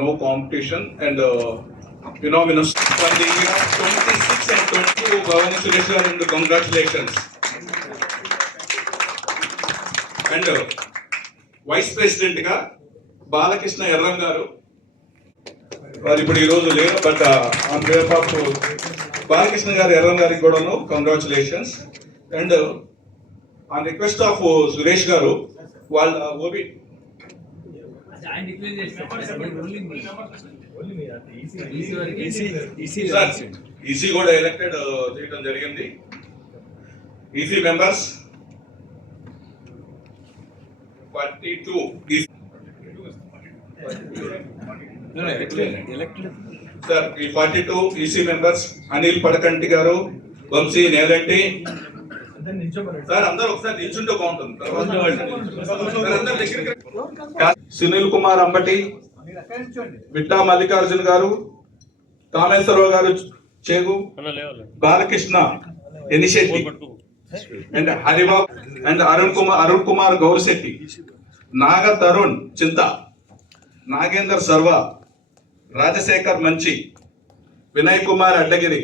no competition and unanimous for the year 26 and 22 Bhavani Suresh garu and congratulations. And Vice President ga Balakrishna Erram garu వారు ఇప్పుడు ఈరోజు లేరు, but on behalf of Balakrishna గారు ఎర్రం గారికి కూడాను congratulations. And on request of Suresh గారు వాళ్ళ OB EC కూడా ఎలక్టెడ్ చేయడం జరిగింది. ఈసీ మెంబర్స్ 42 సార్. ఈ 42 ఈసీ మెంబర్స్ అనిల్ పడకంటి గారు, వంశీ నేలంటి సార్, అందరూ ఒకసారి నిల్చుంటే బాగుంటుంది. సునీల్ కుమార్ అంబటి, విట్టా మల్లికార్జున్ గారు, కామేశ్వరరావు గారు చేగు, బాలకృష్ణ ఎనిశెట్టి అండ్ హరిబాబు అండ్ అరుణ్ కుమార్ గౌరిశెట్టి, నాగ తరుణ్ చింత, నాగేందర్ సర్వ, రాజశేఖర్ మంచి, వినయ్ కుమార్ అడ్డగిరి,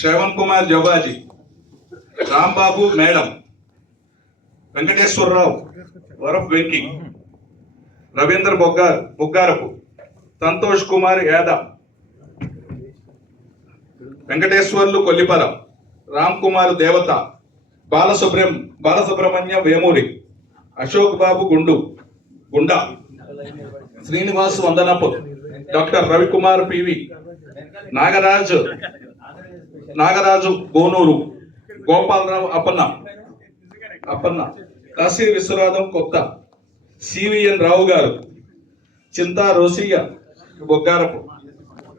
శ్రవణ్ కుమార్ జవాజీ, రాంబాబు మేడం, వెంకటేశ్వరరావు వరఫ్ వెంకి, రవీంద్ర బొగ్గారపు, సంతోష్ కుమార్ యాదవ్, వెంకటేశ్వర్లు కొల్లిపరం, రామ్ కుమార్ దేవత, బాలసుబ్రహ్మణ్యం వేమూరి, అశోక్ బాబు గుండా, శ్రీనివాస్ వందనపూర్, డాక్టర్ రవికుమార్ పివి, నాగరాజు గోనూరు, గోపాలరావు అప్పన్న, కాశీ విశ్వనాథం కొత్త, సివిఎన్ రావు గారు, చింతా రోసియ బొగ్గారపు,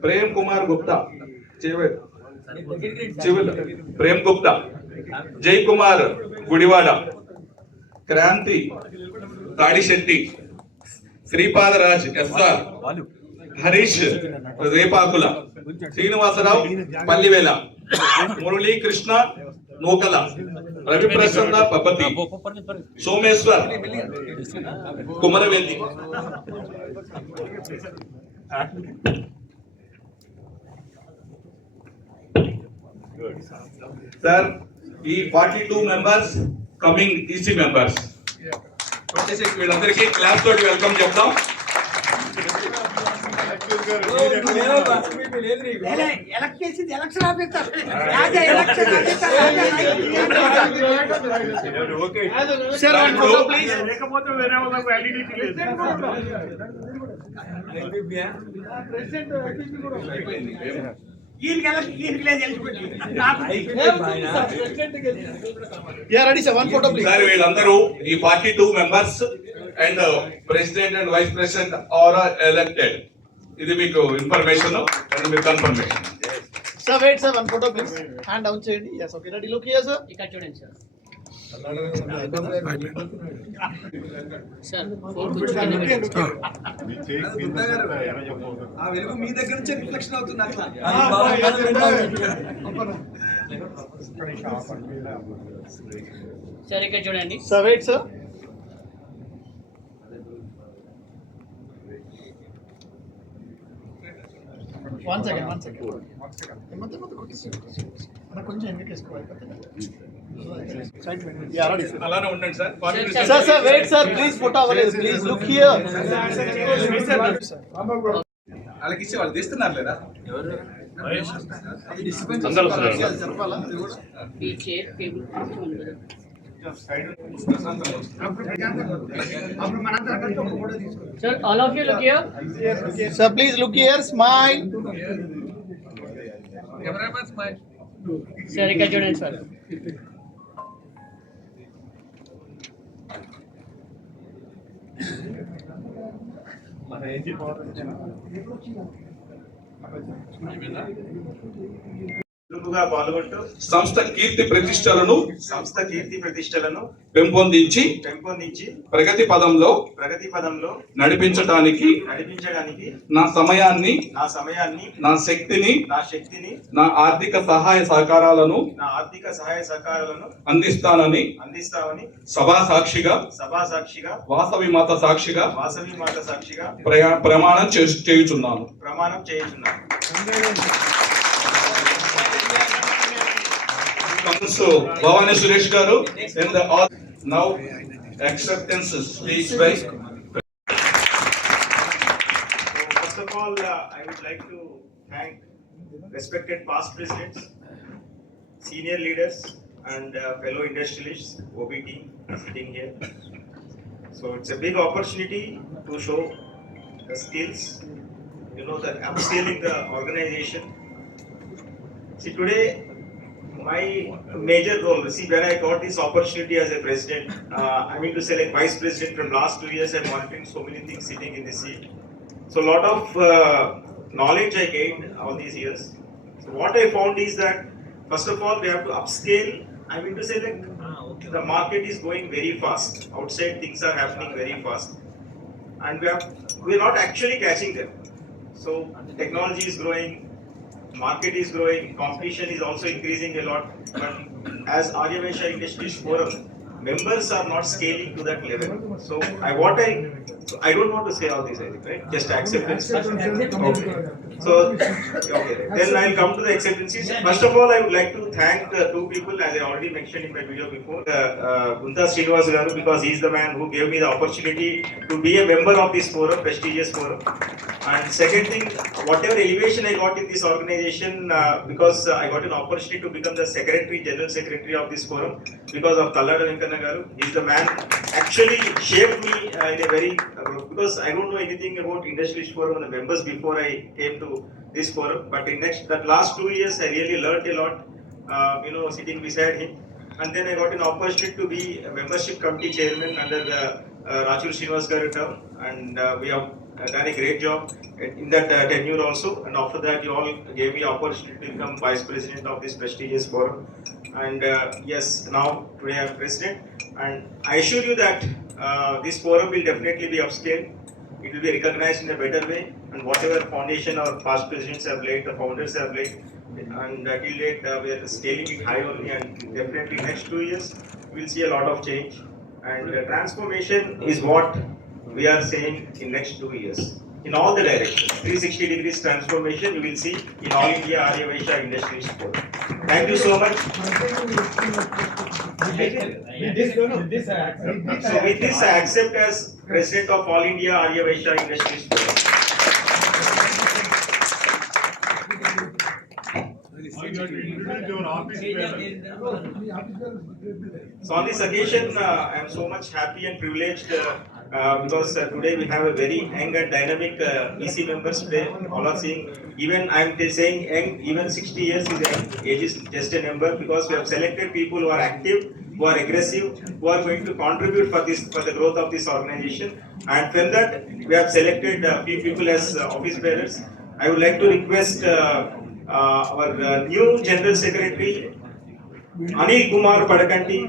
ప్రేమ్ కుమార్ గుప్తా ప్రేమ్ గుప్తా, జై కుమార్ గుడివాడ, క్రాంతి తాడిశెట్టి, శ్రీపాదరాజ్ ఎస్ఆర్, హరీష్ రేపాకుల, శ్రీనివాసరావు పల్లివేల, మురళీకృష్ణ నూకల, రవిప్రసన్న పబ్బతి, సోమేశ్వర్ కుమరవెల్లి. సార్, ఈ 42 మెంబర్స్ కమింగ్ ఈసీ మెంబర్స్ వీళ్ళందరికీ క్లాస్ తోటి వెల్కమ్ చెప్తాం. వీళ్ళందరూ ఈ 42 members and president and vice president are elected. ఇది మీకు ఇన్ఫర్మేషన్ అండ్ మీకు confirmation. Sir, wait, sir. One photo, please. Hand down, cheyandi. Yes, okay. Ready? Look here, sir. ఇక్కడ చూడండి సార్. ఆ వెలుగు మీ దగ్గర నుంచి రిఫ్లెక్షన్ అవుతుంది అట్లా. సార్ ఇక్కడ చూడండి. Sir, wait, sir. One second. కొంచెం ఎందుకు వేసుకోవాలి? అలానే ఉండండి sir. Sir, wait, sir. Please photo అవ్వలేదు. Please look here. వాళ్ళకి ఇచ్చి వాళ్ళు తీస్తున్నారు లేదా? చెప్పాలా? ఈ చైర్ టేబుల్ ఉంటుంది. Sir, all of you look here. Sir, please look here. Smile. Sir, ఇక్కడ చూడండి సార్. చురుకుగా పాల్గొంటూ సంస్థ కీర్తి ప్రతిష్టలను సంస్థ కీర్తి ప్రతిష్టలను పెంపొందించి పెంపొందించి ప్రగతి పదంలో నడిపించడానికి నా సమయాన్ని నా శక్తిని నా ఆర్థిక సహాయ సహకారాలను అందిస్తానని సభా సాక్షిగా వాసవి మాత సాక్షిగా ప్రమాణం చేయుచున్నాను. So, Bhavani Suresh Garu, and the now acceptance speech by. First of all, I would like to thank respected past presidents, senior leaders, and fellow industrialists, OBT, sitting here. So it's a big opportunity to show the skills, the upscaling the organization. See, today, my major role, when I got this opportunity as a president, I mean to say like vice president from last 2 years, I'm monitoring so many things sitting in this seat. So a lot of knowledge I gained all these years. So what I found is that, first of all, we have to upscale. I mean to say like the market is going very fast. Outside things are happening very fast. And we're not actually catching them. So technology is growing, market is growing, competition is also increasing a lot, but as Aryavesha Industries Forum, members are not scaling to that level. So I don't want to say all this, right? Just acceptance. Okay. So, okay. Then I'll come to the acceptances. First of all, I would like to thank the two people, as I already mentioned in my video before, Gunta Srinivas Garu, because he's the man who gave me the opportunity to be a member of this forum, prestigious forum. And second thing, whatever elevation I got in this organization, because I got an opportunity to become the general secretary of this forum, because of Tallada Venkana Garu. He's the man actually shaped me in a very, because I don't know anything about Industrialist Forum and the members before I came to this forum, but in that last 2 years, I really learned a lot, sitting beside him. And then I got an opportunity to be a membership committee chairman under Rachur Srinivas Garu term, and we have done a great job in that tenure also. And after that, you all gave me opportunity to become vice president of this prestigious forum. And yes, now today I am president, and I assure you that this forum will definitely be upscaled. It will be recognized in a better way, and whatever foundation our past presidents have laid, the founders have laid, and till date we are scaling it high only, and definitely next 2 years we will see a lot of change. And transformation is what we are saying in next 2 years. In all the directions, 360 degrees transformation you will see in all India Aryavesha Industries Forum. Thank you so much. So with this I accept as President of All India Aryavesha Industries Forum. So on this occasion, I am so much happy and privileged because today we have a very young and dynamic EC members today. All are seeing, even I am saying young, even 60 years is young, age is just a number, because we have selected people who are active, who are aggressive, who are going to contribute for the growth of this organization. And from that, we have selected few people as office bearers. I would like to request our new General Secretary, Anil Kumar Padakanti.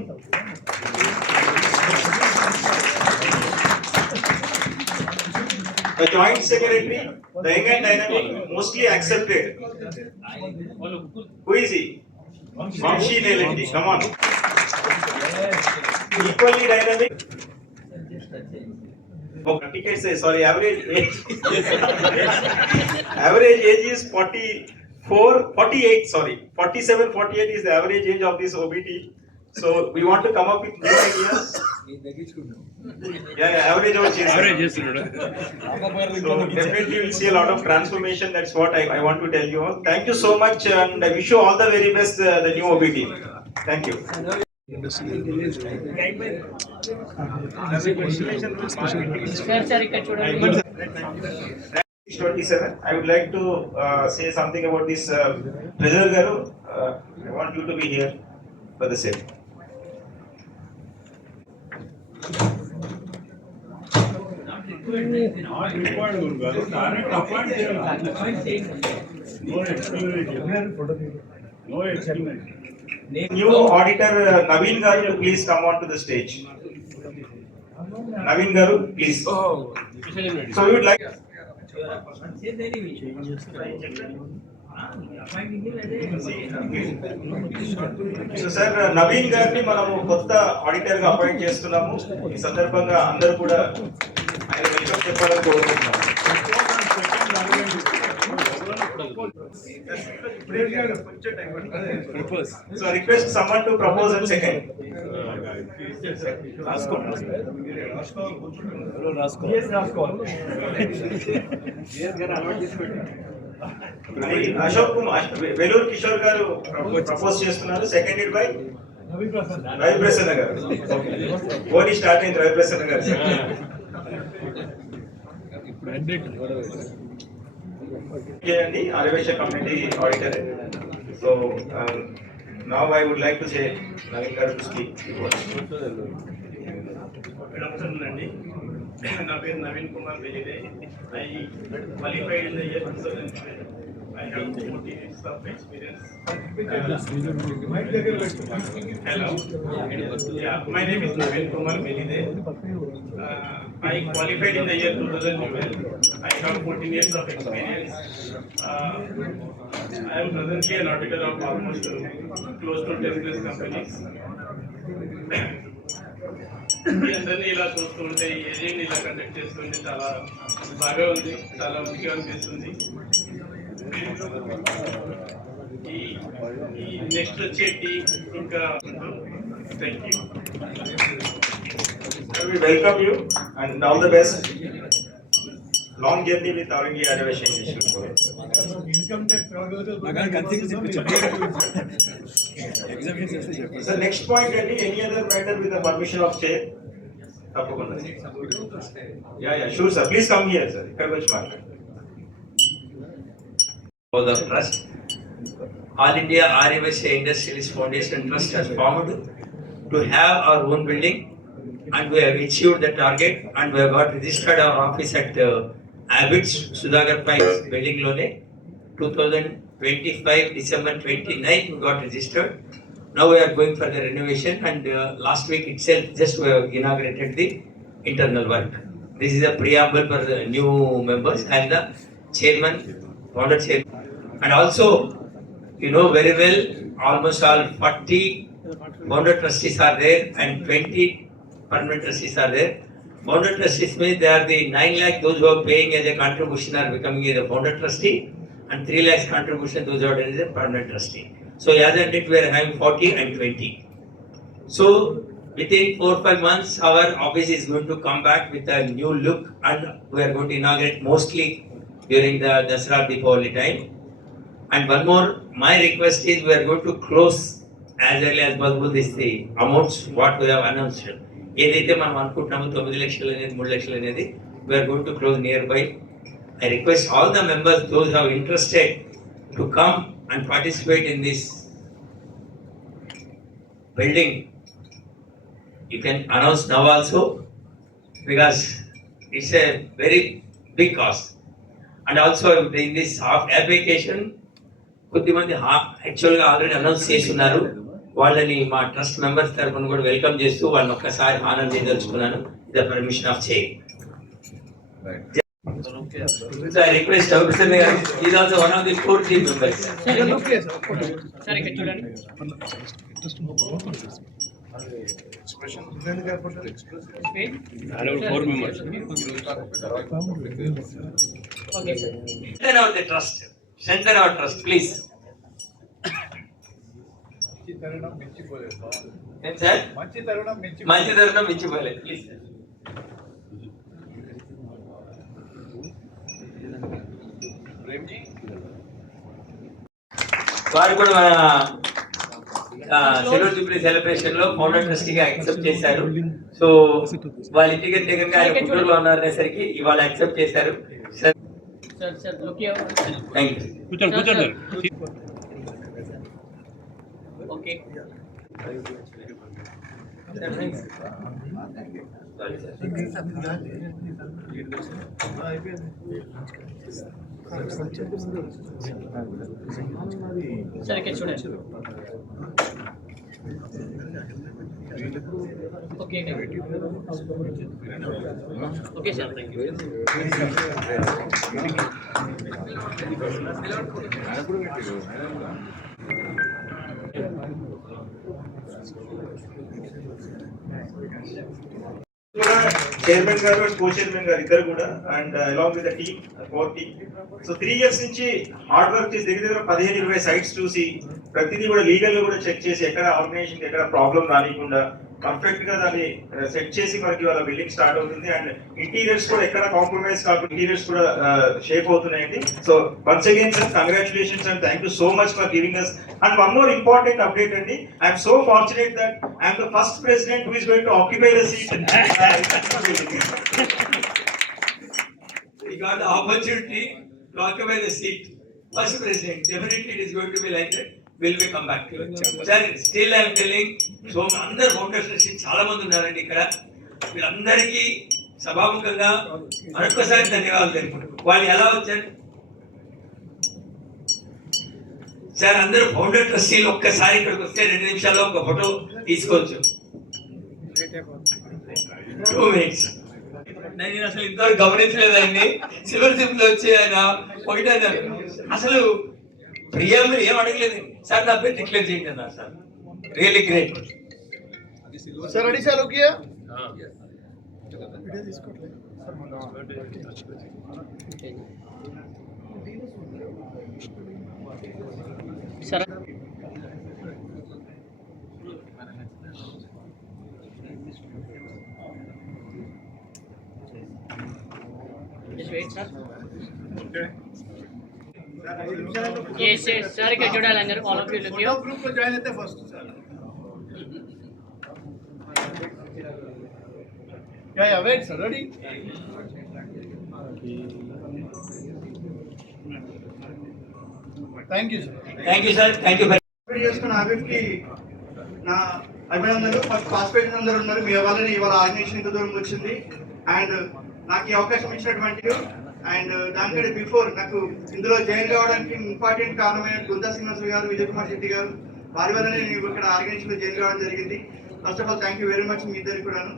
The Joint Secretary, the young and dynamic, mostly accepted. Who is he? Vamshi Nelanti, come on. Equally dynamic. Oh, ticket says, sorry, average age. Average age is 48, sorry. 47, 48 is the average age of this OBT. So we want to come up with new ideas. Yeah, average of change. So definitely you will see a lot of transformation. That's what I want to tell you all. Thank you so much, and I wish you all the very best, the new OBT. Thank you. Sir, ఇక్కడ చూడండి. 27. I would like to say something about this Treasurer Garu. I want you to be here for the same. New auditor Naveen Garu to please come on to the stage. Naveen Garu, please. So we would like. So sir Naveen గారిని మనము కొత్త ఆడిటర్ గా అపాయింట్ చేస్తున్నాము. ఈ సందర్భంగా అందరూ కూడా ఆయన వెల్కమ్ చెప్పాలని కోరుకుంటున్నాము. So request someone to propose and second. Ashok కుమార్ వెలూరు కిషోర్ గారు ప్రపోజ్ చేస్తున్నారు. సెకండెడ్ బై రవి ప్రసన్న గారు. ఓన్లీ స్టార్ట్ అయింది రవి ప్రసన్న గారు. చేయండి Aryavaisya community auditor. So now I would like to say Naveen గారు టు స్పీక్. గుడ్ ఆఫ్టర్నూన్ అండి. నా పేరు Naveen Kumar Velide. I qualified in the year 2012. I have 40 years of experience. Hello. Yeah, my name is Naveen Kumar Velide. I qualified in the year 2012. I have 14 years of experience. I am presently an auditor of almost close to 10 plus companies. అందరినీ ఇలా చూస్తుంటే ఏజెంట్ ఇలా కండక్ట్ చేస్తుంటే చాలా బాగా ఉంది, చాలా మంచిగా అనిపిస్తుంది. ఈ నెక్స్ట్ వచ్చే టీం ఇంకా thank you. We welcome you and all the best. Long journey with All India Arivation Institute. So next point, any other matter with the permission of chair? Tapakunda. Yeah, sure sir. Please come here sir. Ikkada vachi maatladandi. For the trust, All India Arivasya Industrialist Foundation Trust has formed to have our own building, and we have achieved the target, and we have got registered our office at Abbott's Sudhagar Pines building lone 2025 December 29 we got registered. Now we are going for the renovation, and last week itself just we have inaugurated the internal work. This is a preamble for the new members and the chairman, founder chairman. And also, you know very well, almost all 40 founder trustees are there and 20 permanent trustees are there. Founder trustees means they are the 9 lakh those who are paying as a contribution are becoming a founder trustee, and 3 lakhs contribution those who are as a permanent trustee. So as and it we are having 40 and 20. So within 4-5 months our office is going to come back with a new look, and we are going to inaugurate mostly during the Dasara Deepavali time. And one more, my request is we are going to close as early as possible this the amounts what we have announced. ఏదైతే మనం అనుకుంటున్నామో 9 లక్షలు అనేది 3 లక్షలు అనేది we are going to close nearby. I request all the members those who are interested to come and participate in this building. You can announce now also because it's a very big cost. And also in this half application కొద్దిమంది యాక్చువల్గా already announce చేసి ఉన్నారు. వాళ్ళని మా trust members తరఫున కూడా వెల్కమ్ చేస్తూ వాళ్ళని ఒక్కసారి ఆనందం చేయదలుచుకున్నాను. The permission of chair. So I request Mr. Mayor, he is also one of the core team members. సరే ఇక్కడ చూడండి. Four members. Okay sir. Strengthen our trust. Strengthen our trust, please. ఏం సార్? మంచి తరుణం మించిపోలేదు, ప్లీజ్. వారు కూడా మన సిల్వర్ జూబ్లీ సెలబ్రేషన్ లో ఫౌండర్ ట్రస్టీగా యాక్సెప్ట్ చేశారు. సో వాళ్ళ ఇంటికి దగ్గరగా ఆయన గుంటూరులో ఉన్నారనేసరికి ఇవాళ యాక్సెప్ట్ చేశారు. Sir sir look here. Thank you. కూర్చోండి. ఓకే. Sorry, sir. సార్ ఇక్కడ చూడండి. Okay okay sir, thank you. Chairman గారు అండ్ కో చైర్మన్ గారు ఇద్దరు కూడా and along with the team core team. So 3 years నుంచి హార్డ్ వర్క్ చేసి దగ్గర 15-20 సైట్స్ చూసి ప్రతిదీ కూడా లీగల్ గా కూడా చెక్ చేసి ఎక్కడ ఆర్గనైజేషన్ ఎక్కడ ప్రాబ్లం రానికుండా పర్ఫెక్ట్ గా దాన్ని సెట్ చేసి మనకి వాళ్ళ బిల్డింగ్ స్టార్ట్ అవుతుంది. అండ్ ఇంటీరియర్స్ కూడా ఎక్కడ కాంప్రమైజ్ కాకుండా ఇంటీరియర్స్ కూడా షేప్ అవుతున్నాయండి. So once again sir congratulations and thank you so much for giving us. And one more important update అండి, I'm so fortunate that I'm the first president who is going to occupy the seat. We got the opportunity to occupy the seat. First president, definitely it is going to be like that. Will we come back to it? Sir, still I am telling, so అందరు ఫౌండర్స్ చాలా మంది ఉన్నారండి ఇక్కడ. వీళ్ళందరికీ సభాముఖంగా మరొకసారి ధన్యవాదాలు తెలుపుకుంటున్నాను. వాళ్ళు ఎలా వచ్చారు సార్? అందరూ ఫౌండర్ ట్రస్టీలు ఒక్కసారి ఇక్కడికి వస్తే 2 నిమిషాల్లో ఒక ఫోటో తీసుకోవచ్చు. 2 minutes. నేను అసలు ఇంతవరకు గమనించలేదండి. సిల్వర్ జిప్ లో వచ్చి ఆయన ఒకటే అసలు ప్రియాలు ఏం అడగలేదు. సార్ నా పేరు డిక్లేర్ చేయండి అన్నారు sir. Really great. Sir, ready sir, look here. Sir just wait sir. Yes yes sir, ఇక్కడ చూడాలి అందరూ. all of you look here. Group లో జాయిన్ అయితే first sir. Yeah, wait sir, ready? Thank you sir. Thank you sir, thank you. చేసుకున్న ఆవిఫ్కి నా అభినందనలు. First participation అందరూ ఉన్నారు, మీ వల్లనే ఇవాళ ఆర్గనైజేషన్ ఇంత దూరం వచ్చింది. అండ్ నాకు ఈ అవకాశం ఇచ్చినటువంటి అండ్ దానికంటే బిఫోర్ నాకు ఇందులో జాయిన్ కావడానికి ఇంపార్టెంట్ కారణమైన గుంతా శ్రీనివాస గారు, విజయ్ కుమార్ శెట్టి గారు, వారి వల్లనే నేను ఇక్కడ ఆర్గనైజేషన్ లో జాయిన్ కావడం జరిగింది. First of all thank you very much మీ ఇద్దరికి కూడాను.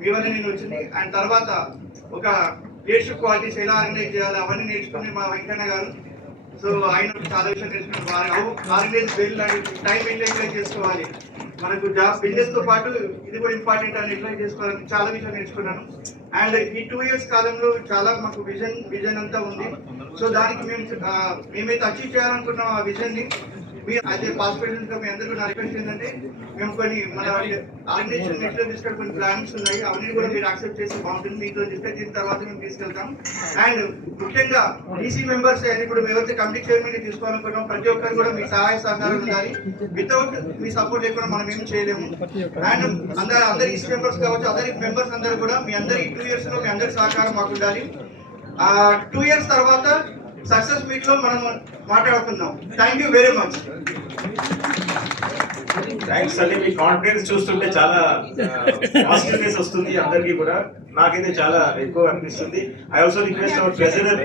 మీ వల్లనే నేను వచ్చింది. అండ్ తర్వాత ఒక లీడర్షిప్ క్వాలిటీస్ ఎలా ఆర్గనైజ్ చేయాలి అవన్నీ నేర్చుకుని మా వెంకన్న గారు, సో ఆయన చాలా విషయాలు నేర్చుకున్నారు. ఆర్గనైజ్ వెల్ టైం ఎట్లా చేసుకోవాలి, మనకు జాబ్ బిజినెస్ తో పాటు ఇది కూడా ఇంపార్టెంట్ అని ఎట్లా చేసుకోవాలని చాలా విషయాలు నేర్చుకున్నాను. అండ్ ఈ 2 years కాలంలో చాలా మాకు విజన్ అంతా ఉంది. సో దానికి మేమైతే అచీవ్ చేయాలనుకున్న ఆ విజన్ ని మీరు అదే పాసిబిలిటీస్ గా మీ అందరికీ నా రిక్వెస్ట్ ఏంటంటే, మేము కొన్ని మన ఆర్గనైజేషన్ నెట్లో తీసుకెళ్ళి కొన్ని ప్లాన్స్ ఉన్నాయి, అవన్నీ కూడా మీరు యాక్సెప్ట్ చేసి బాగుంటుంది. మీతో డిస్కస్ చేసిన తర్వాత మేము తీసుకెళ్తాం. అండ్ ముఖ్యంగా ఈసీ మెంబర్స్ అని ఇప్పుడు మేము ఎవరైతే కమిటీ చైర్మన్ తీసుకోవాలనుకుంటాం, ప్రతి ఒక్కరు కూడా మీ సహాయ సహకారం ఉండాలి. వితౌట్ మీ సపోర్ట్ లేకుండా మనం ఏం చేయలేము. అండ్ అందరు ఈసీ మెంబర్స్ కావచ్చు, అందరి మెంబర్స్ అందరూ కూడా మీ అందరి 2 years లో మీ అందరి సహకారం మాకు ఉండాలి. 2 years తర్వాత సక్సెస్ మీట్ లో మనం మాట్లాడుకుందాం. Thank you very much. Thanks అండి. మీ కాన్ఫిడెన్స్ చూస్తుంటే చాలా పాజిటివ్నెస్ వస్తుంది అందరికీ కూడా. నాకైతే చాలా ఎక్కువ అనిపిస్తుంది. I also request our president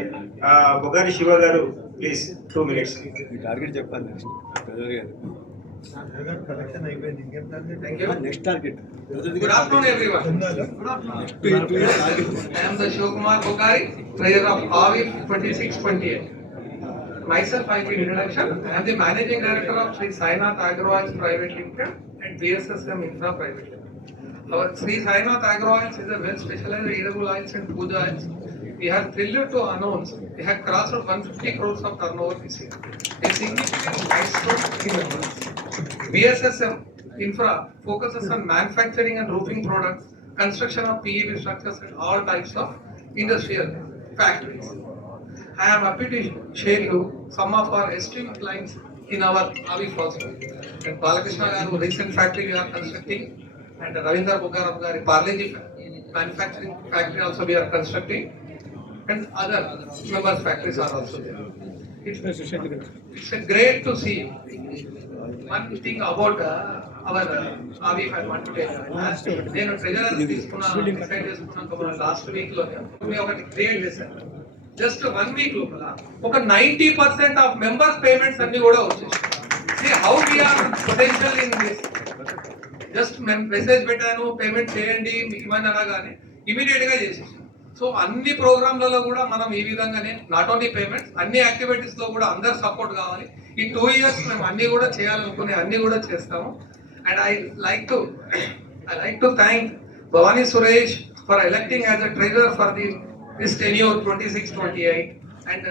Bogari Shiva గారు, ప్లీజ్ 2 minutes. టార్గెట్ చెప్పాలి next next target. Good afternoon, everyone. I am the Shivakumar Bokari, treasurer of AVIF 2628. Myself, I give introduction. I am the managing director of Sri Sainath Agro-Oils Private Limited and BSSM Infra Private Limited. Our Sri Sainath Agro-Oils is a well specialized edible oils and food oils. We are thrilled to announce we have crossed 150 crores of turnover this year. A significant milestone in the business. BSSM Infra focuses on manufacturing and roofing products, construction of PEB structures and all types of industrial factories. I am happy to share you some of our esteemed clients in our AVIF also. And Balakrishna Garu recent factory we are constructing, and Ravindra Bogaram Gari Parleji manufacturing factory also we are constructing, and other members factories are also there. It's great to see. One thing about our AVIF I want to tell you. నేను ట్రెజరర్ తీసుకున్నాను, డిసైడ్ చేసుకున్నాను last week లో. ఒకటి క్రియేట్ చేశాను. జస్ట్ 1 వీక్ లోపల ఒక 90% of members payments అన్ని కూడా వచ్చేసాయి. How we are potential in this. Just message పెట్టాను పేమెంట్ చేయండి మీకు ఇవన్నీ అనగానే ఇమీడియట్ గా చేసేసాం. సో అన్ని ప్రోగ్రాంలలో కూడా మనం ఈ విధంగానే నాట్ ఓన్లీ పేమెంట్స్ అన్ని యాక్టివిటీస్ లో కూడా అందరు సపోర్ట్ కావాలి. ఈ 2 years మేము అన్ని కూడా చేయాలనుకునే అన్ని కూడా చేస్తాము. And I like to thank Bhavani Suresh for electing as a treasurer for this tenure 26-28 and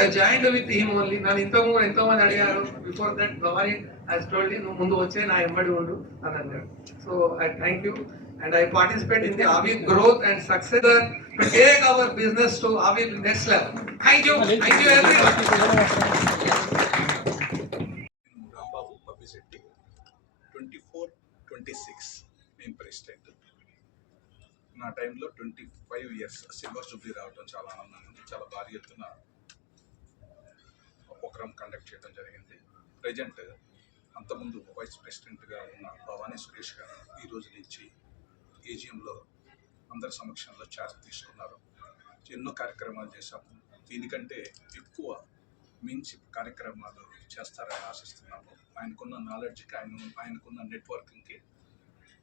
I joined with him only. నన్ను ఎంతో మంది అడిగారు before that Bhavani has told you నువ్వు ముందు వచ్చే నా ఎంబడి ఉండు అని అన్నాడు. So I thank you and I participate in the Aviv growth and success to take our business to Aviv next level. Thank you everyone. Rambabu పబ్లిసిటీ 24-26 నేను ప్రెసిడెంట్. నా టైంలో 25 years సిల్వర్ జూబ్లీ రావడం చాలా ఆనందంగా ఉంది. చాలా భారీ ఎత్తున ప్రోగ్రామ్ కండక్ట్ చేయడం జరిగింది. ప్రజెంట్ అంతకుముందు వైస్ ప్రెసిడెంట్గా ఉన్న భవానీ సురేష్ గారు ఈ రోజు నుంచి ఏజిఎంలో అందరి సమక్షంలో ఛార్జ్ తీసుకున్నారు. ఎన్నో కార్యక్రమాలు చేశాము. దీనికంటే ఎక్కువ మించి కార్యక్రమాలు చేస్తారని ఆశిస్తున్నాము. ఆయనకున్న నాలెడ్జ్కి ఆయనకున్న నెట్వర్కింగ్కి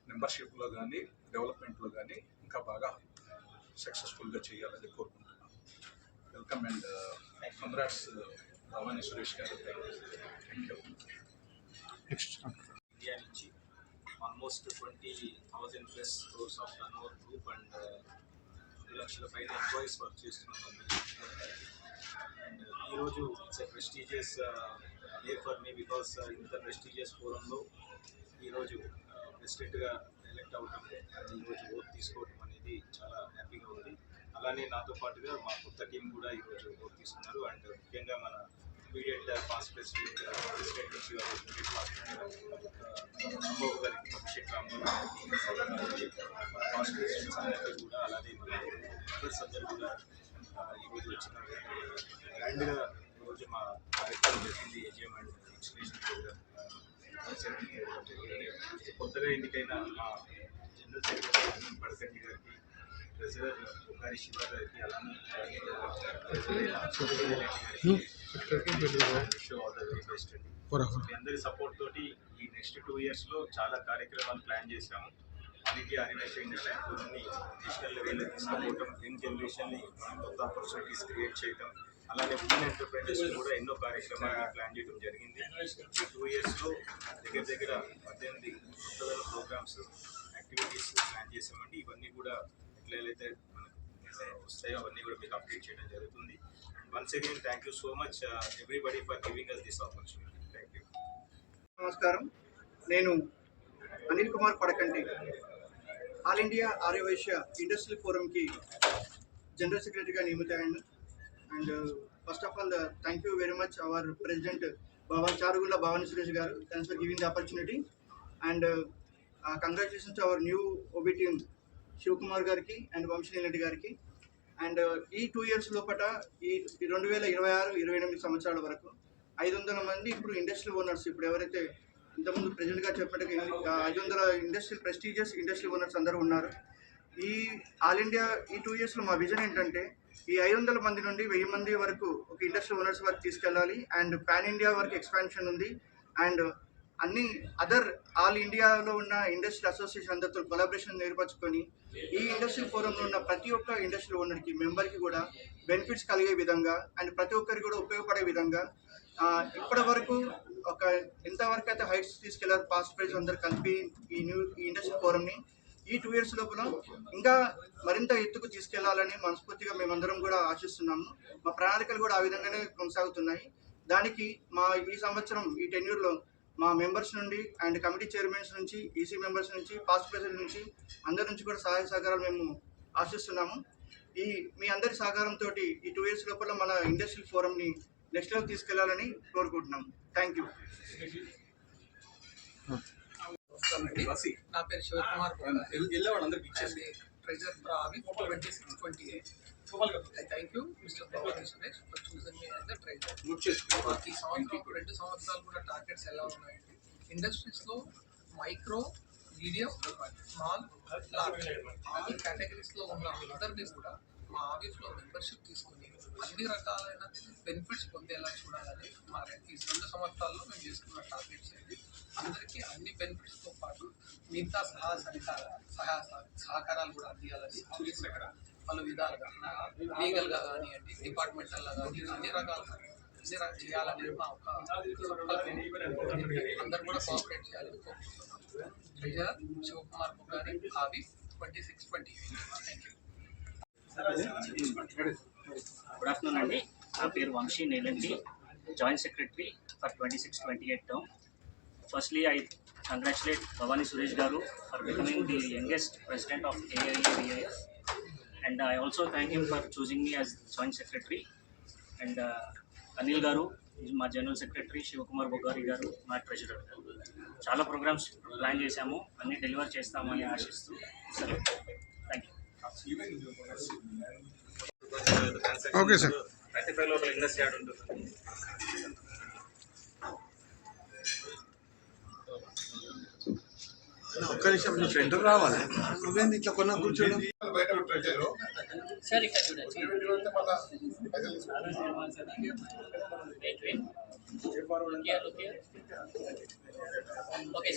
మెంబర్షిప్లో కానీ డెవలప్మెంట్లో కానీ ఇంకా బాగా సక్సెస్ఫుల్గా చేయాలని కోరుకుంటున్నాను. Welcome and congrats Bhavani Suresh గారు. Thank you. ఇండియా నుంచి almost 20,000 plus crores of turnover group and 2 లక్షల పైన ఎంప్లాయీస్ వర్క్ చేస్తున్నాం. అండ్ ఈరోజు it's a prestigious day for me because ఇంత ప్రెస్టీజియస్ ఫోరంలో ఈరోజు ప్రెసిడెంట్గా ఎలెక్ట్ అవటం అండ్ ఈరోజు ఓట్ తీసుకోవడం అనేది చాలా హ్యాపీగా ఉంది. అలానే నాతో పాటుగా మా కొత్త టీం కూడా ఈరోజు ఓట్ తీసుకున్నారు. అండ్ ముఖ్యంగా మన ఇమీడియట్ పాస్ట్ ప్రెసిడెంట్ నుంచి ఇమీడియట్ పాస్ట్ రాంబాబు గారికి అభిషేక్ రాంబాబు గారికి పాస్ట్ ప్రెసిడెంట్స్ అందరికీ కూడా అలానే మన మెంబర్స్ అందరూ కూడా ఈరోజు వచ్చిన గ్రాండ్గా ఈరోజు మా కార్యక్రమం జరిగింది. ఏజిఎం అండ్ ఇన్స్టిట్యూషన్ ప్రోగ్రామ్ జరిగింది. కొత్తగా ఎన్నికైన మా జనరల్ సెక్రటరీ పడకండి గారికి, ట్రెజరర్ ఒకరి శివ గారికి, అలానే మీ అందరి సపోర్ట్ తోటి ఈ నెక్స్ట్ 2 yearsలో చాలా కార్యక్రమాలు ప్లాన్ చేశాము. మనకి అనిమేషన్ ఇండస్ట్రీ నేషనల్ లెవెల్లో తీసుకోవటం, యంగ్ జనరేషన్ని కొత్త ఆపర్చునిటీస్ క్రియేట్ చేయడం, అలానే ఉమెన్ ఎంటర్ప్రైనర్స్ కూడా ఎన్నో కార్యక్రమాలు ప్లాన్ చేయడం జరిగింది. ఈ 2 yearsలో దగ్గర 18 కొత్త ప్రోగ్రామ్స్ యాక్టివిటీస్ ప్లాన్ చేసామండి. ఇవన్నీ కూడా ఎట్లయితే మనకు వస్తాయో అవన్నీ కూడా మీకు అప్డేట్ చేయడం జరుగుతుంది. Once again, thank you so much everybody for giving us this opportunity. Thank you. నమస్కారం, నేను Anil Kumar Padakanti, all India Aryavaisya industrial ఫోరంకి జనరల్ సెక్రటరీగా నియమితాను. And first of all thank you very much our president Charugula Bhavani Suresh గారు. Thanks for giving the opportunity. And congratulations to our new OB team Shivakumar గారికి and Vamsi Reddy గారికి. అండ్ ఈ 2 years లోపల ఈ 2026-28 సంవత్సరాల వరకు 500 మంది ఇప్పుడు ఇండస్ట్రియల్ ఓనర్స్, ఇప్పుడు ఎవరైతే ఇంతకుముందు ప్రెసిడెంట్గా చెప్పినట్టుగా 500 ఇండస్ట్రియల్ ప్రెస్టీజియస్ ఇండస్ట్రియల్ ఓనర్స్ అందరూ ఉన్నారు. ఈ ఆల్ ఇండియా ఈ 2 yearsలో మా విజన్ ఏంటంటే ఈ 500 మంది నుండి 1000 మంది వరకు ఒక ఇండస్ట్రియల్ ఓనర్స్ వరకు తీసుకెళ్ళాలి. అండ్ పాన్ ఇండియా వరకు ఎక్స్పాన్షన్ ఉంది. అండ్ అన్ని అదర్ ఆల్ ఇండియాలో ఉన్న ఇండస్ట్రియల్ అసోసియేషన్ అందరితో కొలాబరేషన్ ఏర్పరచుకొని ఈ ఇండస్ట్రియల్ ఫోరంలో ఉన్న ప్రతి ఒక్క ఇండస్ట్రియల్ ఓనర్కి మెంబర్కి కూడా బెనిఫిట్స్ కలిగే విధంగా అండ్ ప్రతి ఒక్కరికి కూడా ఉపయోగపడే విధంగా ఇప్పటి వరకు ఒక ఎంతవరకు అయితే హైట్స్ తీసుకెళ్లారు పాస్ట్ ప్రైజ్ అందరు కలిపి ఈ ఇండస్ట్రియల్ ఫోరంని ఈ 2 years లోపల ఇంకా మరింత ఎత్తుకు తీసుకెళ్లాలని మనస్ఫూర్తిగా మేమందరం కూడా ఆశిస్తున్నాము. మా ప్రణాళికలు కూడా ఆ విధంగానే కొనసాగుతున్నాయి. దానికి మా ఈ సంవత్సరం ఈ టెన్యూర్లో మా మెంబర్స్ నుండి అండ్ కమిటీ చైర్మన్స్ నుంచి, ఈసీ మెంబర్స్ నుంచి, పాస్ట్ ప్రెసిడెంట్ నుంచి అందరి నుంచి కూడా సహాయ సహకారాలు మేము ఆశిస్తున్నాము. మీ అందరి సహకారంతో ఈ 2 years లోపల మన ఇండస్ట్రియల్ ఫోరంని నెక్స్ట్ లెవెల్ తీసుకెళ్లాలని కోరుకుంటున్నాం. Thank you. నా పేరు శివకుమార్, ట్రెజరర్ ఫర్ ఆవివ్ 26-28. I thank you, Mr. Bhavani Suresh, for choosing me as the treasurer. ఈ సంవత్సరం 2 సంవత్సరాలు కూడా టార్గెట్స్ ఎలా ఉన్నాయండి? ఇండస్ట్రీస్లో micro, medium, small, large all కేటగిరీస్లో ఉన్న అందరినీ కూడా మా ఆఫీస్లో మెంబర్షిప్ తీసుకుని అన్ని రకాలైన బెనిఫిట్స్ పొందేలా చూడాలని మా ఈ 2 సంవత్సరాల్లో మేము చేసుకున్న టార్గెట్స్ ఏంటి. అందరికీ అన్ని బెనిఫిట్స్తో పాటు మిగతా సహకారాలు కూడా అందియాలని పలు విధాలుగా లీగల్గా కానివ్వండి, డిపార్ట్మెంటల్గా కానీ అన్ని రకాలుగా చేయాలనేది మా ఒక అందరూ కూడా కోఆపరేట్ చేయాలని కోరుకుంటున్నాం. ట్రెజరర్ శివకుమార్ బొగ్గారి, ఆవి 2628. Thank you. గుడ్ ఆఫ్టర్నూన్ అండి. నా పేరు వంశీ నేలండి, joint secretary for 2628 term. Firstly I congratulate Bhavani Suresh గారు for becoming the youngest president of AIABAF, and I also thank him for choosing me as joint secretary. And Anil గారు మా జనరల్ సెక్రటరీ, శివకుమార్ బొగ్గారి గారు మా ట్రెజరర్. చాలా ప్రోగ్రామ్స్ ప్లాన్ చేశాము, అన్ని డెలివర్ చేస్తామని ఆశిస్తూ సెలవు. Thank you. Okay sir. 35 లోపల ఇండస్ట్రీ యాడ్ ఉంటుంది. ఒక్క నిమిషం, నువ్వు ఫ్రెండ్ రావాలి. నువ్వేంది ఇట్లా కొన్నా కూర్చోడం? సార్ ఇక్కడ చూడొచ్చు. ఓకే